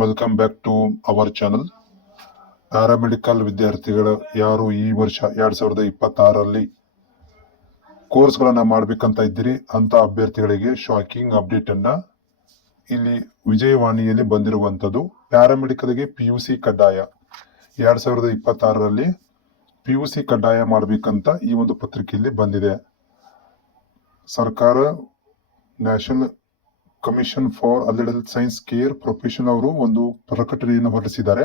Welcome back to our channel paramedical ವಿದ್ಯಾರ್ಥಿಗಳು, ಯಾರು ಈ ವರ್ಷ ಎರಡ್ ಸಾವಿರದ ಇಪ್ಪತ್ತಾರರಲ್ಲಿ ಕೋರ್ಸ್ಗಳನ್ನು ಮಾಡ್ಬೇಕಂತ ಇದ್ದೀರಿ ಅಂತ ಅಭ್ಯರ್ಥಿಗಳಿಗೆ ಶಾಕಿಂಗ್ ಅಪ್ಡೇಟ್ ಅನ್ನ ಇಲ್ಲಿ ವಿಜಯವಾಣಿಯಲ್ಲಿ ಬಂದಿರುವಂತದ್ದು ಪ್ಯಾರಾಮೆಡಿಕಲ್ಗೆ ಪಿ ಯು ಸಿ ಕಡ್ಡಾಯ. ಎರಡ್ ಸಾವಿರದ ಇಪ್ಪತ್ತಾರರಲ್ಲಿ ಪಿ ಯು ಸಿ ಕಡ್ಡಾಯ ಮಾಡಬೇಕಂತ ಈ ಒಂದು ಪತ್ರಿಕೆಯಲ್ಲಿ ಬಂದಿದೆ. ಸರ್ಕಾರ national commission for allied science care profession ಅವರು ಒಂದು ಪ್ರಕಟಣೆಯನ್ನು ಹೊರಡಿಸಿದ್ದಾರೆ.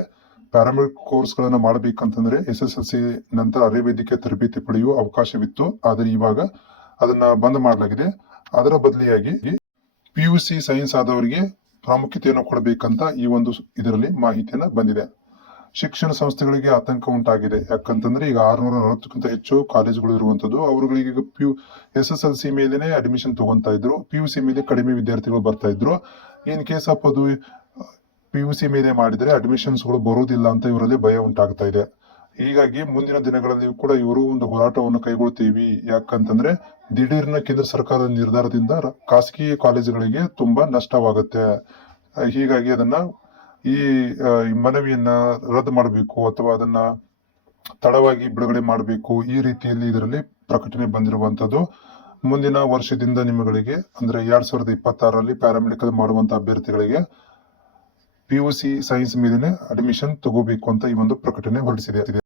ಪ್ಯಾರಾಮೆಡಿಕ್ ಕೋರ್ಸ್ಗಳನ್ನು ಮಾಡಬೇಕಂತಂದ್ರೆ ಎಸ್ ಎಸ್ ಎಲ್ ಸಿ ನಂತರ ಅರೆವೈದ್ಯಕೀಯ ತರಬೇತಿ ಪಡೆಯುವ ಅವಕಾಶವಿತ್ತು. ಆದರೆ ಇವಾಗ ಅದನ್ನ ಬಂದ್ ಮಾಡಲಾಗಿದೆ. ಅದರ ಬದಲಿಯಾಗಿ ಪಿ ಸೈನ್ಸ್ ಆದವರಿಗೆ ಪ್ರಾಮುಖ್ಯತೆಯನ್ನು ಕೊಡಬೇಕಂತ ಈ ಒಂದು ಇದರಲ್ಲಿ ಮಾಹಿತಿಯನ್ನ ಬಂದಿದೆ. ಶಿಕ್ಷಣ ಸಂಸ್ಥೆಗಳಿಗೆ ಆತಂಕ ಉಂಟಾಗಿದೆ. ಯಾಕಂತಂದ್ರೆ ಈಗ ಆರ್ನೂರ ನಲವತ್ತಕ್ಕಿಂತ ಹೆಚ್ಚು ಕಾಲೇಜುಗಳು ಇರುವಂತದ್ದು, ಅವರುಗಳಿಗೆ ಈಗ P U, S S L C ಮೇಲೆನೆ ಅಡ್ಮಿಷನ್ ತಗೊಂತಾ ಇದ್ರು. ಪಿ ಯು ಸಿ ಮೇಲೆ ಕಡಿಮೆ ವಿದ್ಯಾರ್ಥಿಗಳು ಬರ್ತಾ ಇದ್ರು. ಇನ್ ಕೇಸ್ ಆಫ್ ಅದು? ಪಿ ಯು ಸಿ ಮೇಲೆ ಮಾಡಿದ್ರೆ ಅಡ್ಮಿಷನ್ಸ್ಗಳು ಬರುವುದಿಲ್ಲ ಅಂತ ಇವರಲ್ಲಿ ಭಯ ಉಂಟಾಗ್ತಾ ಇದೆ. ಹೀಗಾಗಿ ಮುಂದಿನ ದಿನಗಳಲ್ಲಿ ಕೂಡ ಇವರು ಒಂದು ಹೋರಾಟವನ್ನು ಕೈಗೊಳ್ತೀವಿ. ಯಾಕಂತಂದ್ರೆ ದಿಢೀರ್ನ ಕೇಂದ್ರ ಸರ್ಕಾರದ ನಿರ್ಧಾರದಿಂದ ಖಾಸಗಿ ಕಾಲೇಜುಗಳಿಗೆ ತುಂಬಾ ನಷ್ಟವಾಗುತ್ತೆ. ಹೀಗಾಗಿ ಅದನ್ನ ಈ ಮನವಿಯನ್ನ ರದ್ದು ಮಾಡಬೇಕು ಅಥವಾ ಅದನ್ನ ತಡವಾಗಿ ಬಿಡುಗಡೆ ಮಾಡಬೇಕು ಈ ರೀತಿಯಲ್ಲಿ ಇದರಲ್ಲಿ ಪ್ರಕಟಣೆ ಬಂದಿರುವಂತದ್ದು. ಮುಂದಿನ ವರ್ಷದಿಂದ ನಿಮ್ಮಗಳಿಗೆ, ಅಂದ್ರೆ ಎರಡ್ ಸಾವಿರದ ಇಪ್ಪತ್ತಾರರಲ್ಲಿ ಪ್ಯಾರಾಮೆಡಿಕಲ್ ಮಾಡುವಂತ ಅಭ್ಯರ್ಥಿಗಳಿಗೆ ಪಿ ಯು ಸಿ ಸೈನ್ಸ್ ಮೇಲಿನ ಅಡ್ಮಿಷನ್ ತಗೋಬೇಕು ಅಂತ ಈ ಒಂದು ಪ್ರಕಟಣೆ ಹೊರಡಿಸಿದೆ.